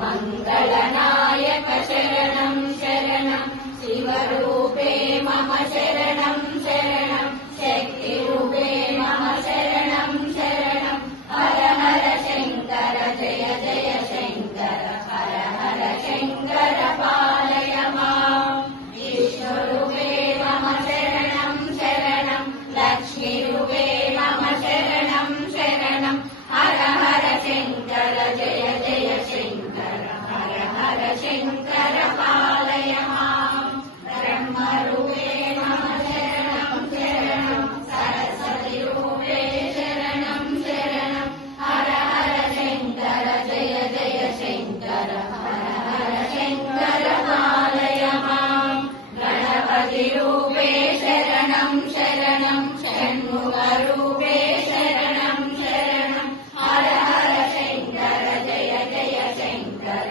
मङ्गलनायक शरणं शरणं शिवरूपे मम शरणं शरणं शक्तिरूपे मम शरणं शरणं हर हर शङ्कर जय जय शङ्कर हर हर शङ्कर पालय माम् विष्णुरूपे मम शरणं शरणं लक्ष्मीरूपे मम शरणं शरणं हर हर शङ्कर जय जय शङ्कर हर हर शङ्कर पालय माम् ब्रह्मरूपे मम शरणं शरणं सरस्वतीरूपे शरणं शरणं हर हर शङ्कर जय जय शङ्कर हर हर शङ्कर पालय माम् गणपतिरूपे शरणं शरणं षण्मुखरूपे शरणं शरणं हर हर शङ्कर जय जय शङ्कर